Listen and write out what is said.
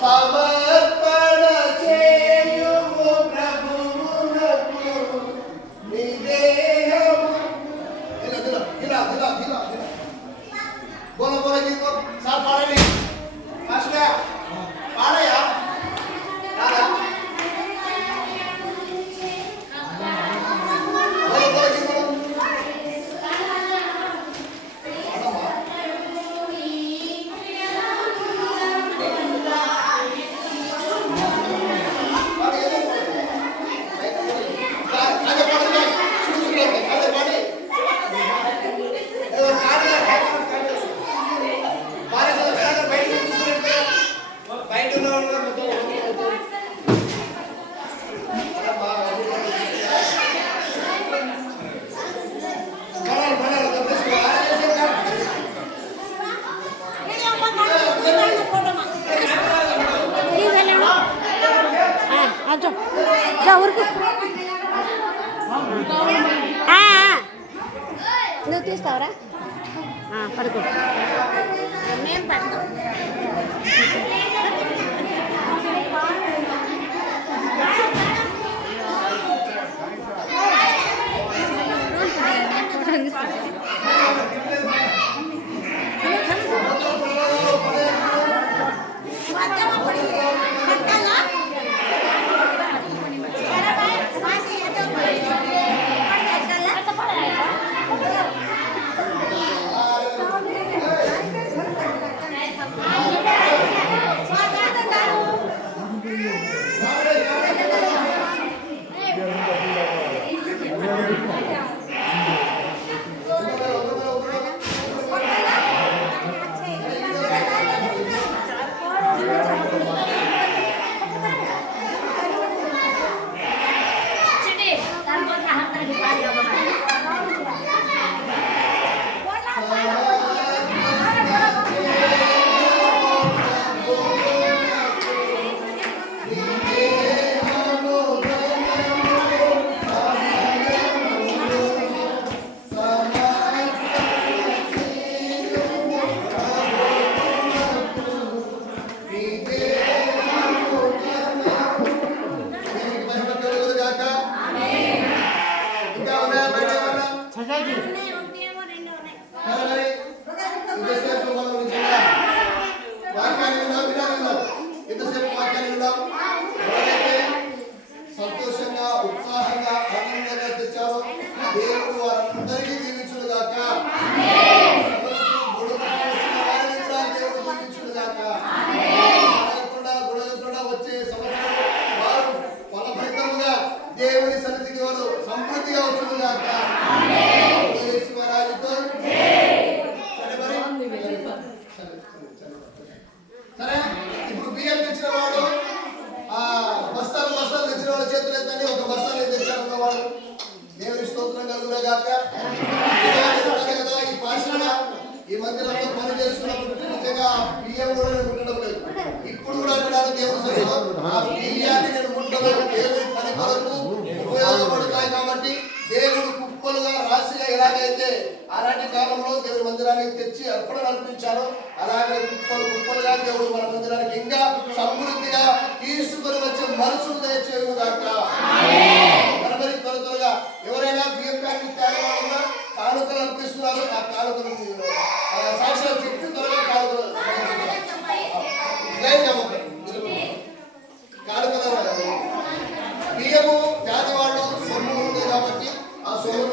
సమర్పణ చేయుము ప్రభువునకు నీ దేహము. గిలా గిలా గిలా గిలా గిలా గిలా बोलो बोलो गीत को साथ पाड़े नहीं पास गया पाड़े यार बोलो बोलो गीत बोलो నువ్వు తీస్తావరా పడుకో మేము పడతాం సంతోషంగా ఉత్సాహంగా ఆనందంగా తెచ్చారు. దేవుడు వారందరికీ దీవించుగాక. వచ్చే సంవత్సరం వారు ఫలభరితముగా దేవుని సన్నిధికి వారు సమృద్ధిగా వచ్చుగాక. సరే ఇప్పుడు బియ్యం తెచ్చిన వాడు బస్తాలు తెచ్చిన వాడు చేతులు ఎత్తండి. ఒక బస్తాలు తెచ్చారన్నవాడు దేవుని స్తోత్రం కలుగుగాక. కదా ఈ పాషణ ఈ మందిరంలో పని చేసుకున్నప్పుడు నిజంగా బియ్యం కూడా నేను ఉండడం లేదు. ఇప్పుడు కూడా అంటున్నాను దేవుని ఆ బియ్యాన్ని నేను ముట్టడం దేవుని పని కొరకు ఉపయోగపడతాయి కాబట్టి దేవుడు కుప్పలుగా రాశిగా ఎలాగైతే అలాంటి కాలంలో దేవుడి మందిరానికి తెచ్చి అర్పణ అర్పించారో అలాగే కుప్పలుగా దేవుడు మన మందిరానికి ఇంకా సమృద్ధిగా తీసుకుని వచ్చే మనసును దయచేయుగాక. మరి త్వరగా ఎవరైనా బియ్యం ప్యాకెట్ తేగలన్నా కానుకలు అర్పిస్తున్నారు. ఆ కానుకలు సాక్ష్యాలు చెప్పి త్వరగా కానుకలు బియ్యము పేదవాళ్ళు సొమ్ము ఉంది కాబట్టి ఆ సొమ్ము